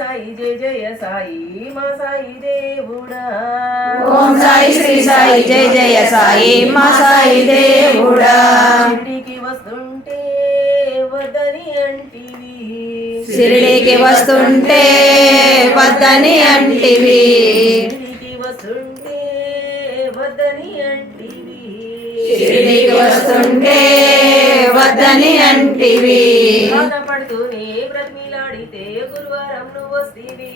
సాయి జయ జయ సాయి మా సాయి దేవుడా ఓం సాయి శ్రీ సాయి జయ జయ సాయి మా సాయి దేవుడా షిరిడీకి వస్తుంటే వద్దని అంటివి షిరిడీకి వస్తుంటే వద్దని అంటివి షిరిడీకి వస్తుంటే వద్దని అంటివి షిరిడీకి వస్తుంటే వద్దని అంటివి బాధపడుతూనే బ్రతిమిలాడితే గురువారం నువ్వు వస్తీవి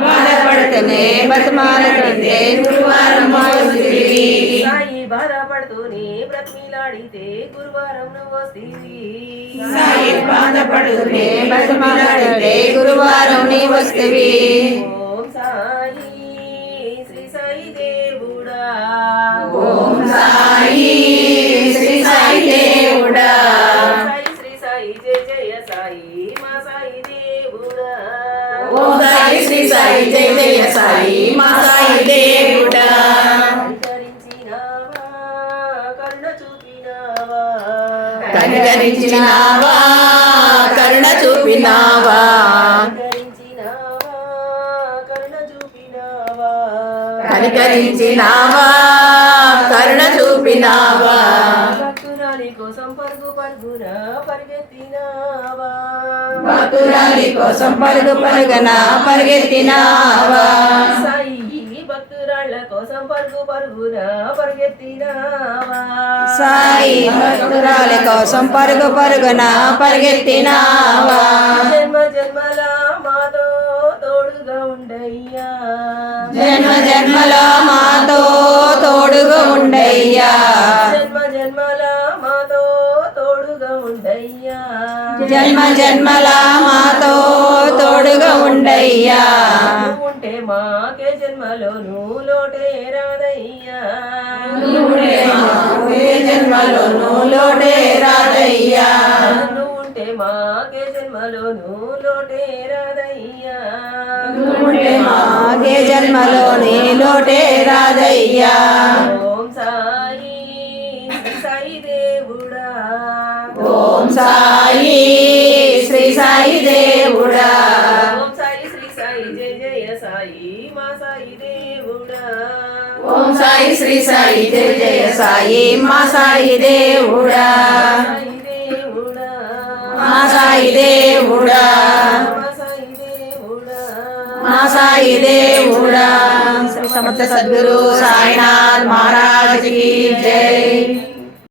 బాధపడుతూనే బతిమాలడితే గురువారం వస్తీవి సాయి బాధపడుతూనే బ్రతిమిలాడితే గురువారం నువ్వు వస్తీవి సాయి బాధపడుతూనే బతిమాలడితే గురువారం నీ వస్తీవి ఓం సాయి శ్రీ సాయి దేవుడా ఓం సాయి శ్రీ సాయి దేవుడా సాయి శ్రీ సాయి జయ జయ సాయి మా సాయి దేవుడా ఓం సాయి శ్రీ సాయి జయ జయ సాయి మా సాయి దేవుడా కనికరించినావా కనికరించినావా కరుణ కరుణ చూపినావా చూపినావా కనికరించినావా కరుణ కనికరించినావా కరుణ చూపినావా చూపినావా భక్తురాలి కోసం పరుగు పరుగున పరిగెత్తినావా భక్తురాలి కోసం పరుగు పరుగున పరిగెత్తినావా సాయి భక్తురాళ్ళ కోసం పరుగు పరుగున పరిగెత్తినావా సాయి భక్తురాలి కోసం పరుగు పరుగున పరిగెత్తినావా జన్మ జన్మల మాతో తోడుగా ఉండయ్యా జన్మ జన్మల మాతో తోడుగా ఉండయ్యా జన్మ జన్మల మాతో తోడుగా ఉండయ్యా జన్మ జన్మల మాతో తోడుగా ఉండయ్యా ఉంటే మాకే జన్మలోను లోటే రాదయ్యా నువ్వుంటే మాకే జన్మలోను లోటే రాదయ్యా ఉంటే మాకే జన్మలోను లోటే రాదయ్యా నువ్వుంటే మాకే జన్మలోని లోటే రాదయ్యా ఓం సాయి శ్రీ సాయి దేవుడా ఓం సాయి శ్రీ సాయి దేవుడా ఓం సాయి శ్రీ సాయి జయ జయ సాయి మా సాయి దేవుడా ఓం సాయి శ్రీ సాయి జయ జయ సాయి మా సాయి దేవుడా సాయి దేవుడా మా సాయి దేవుడా మా సాయి దేవుడా మా సాయి దేవుడా శ్రీ సమర్థ సద్గురు సాయినాథ్ మహారాజ్ की जय।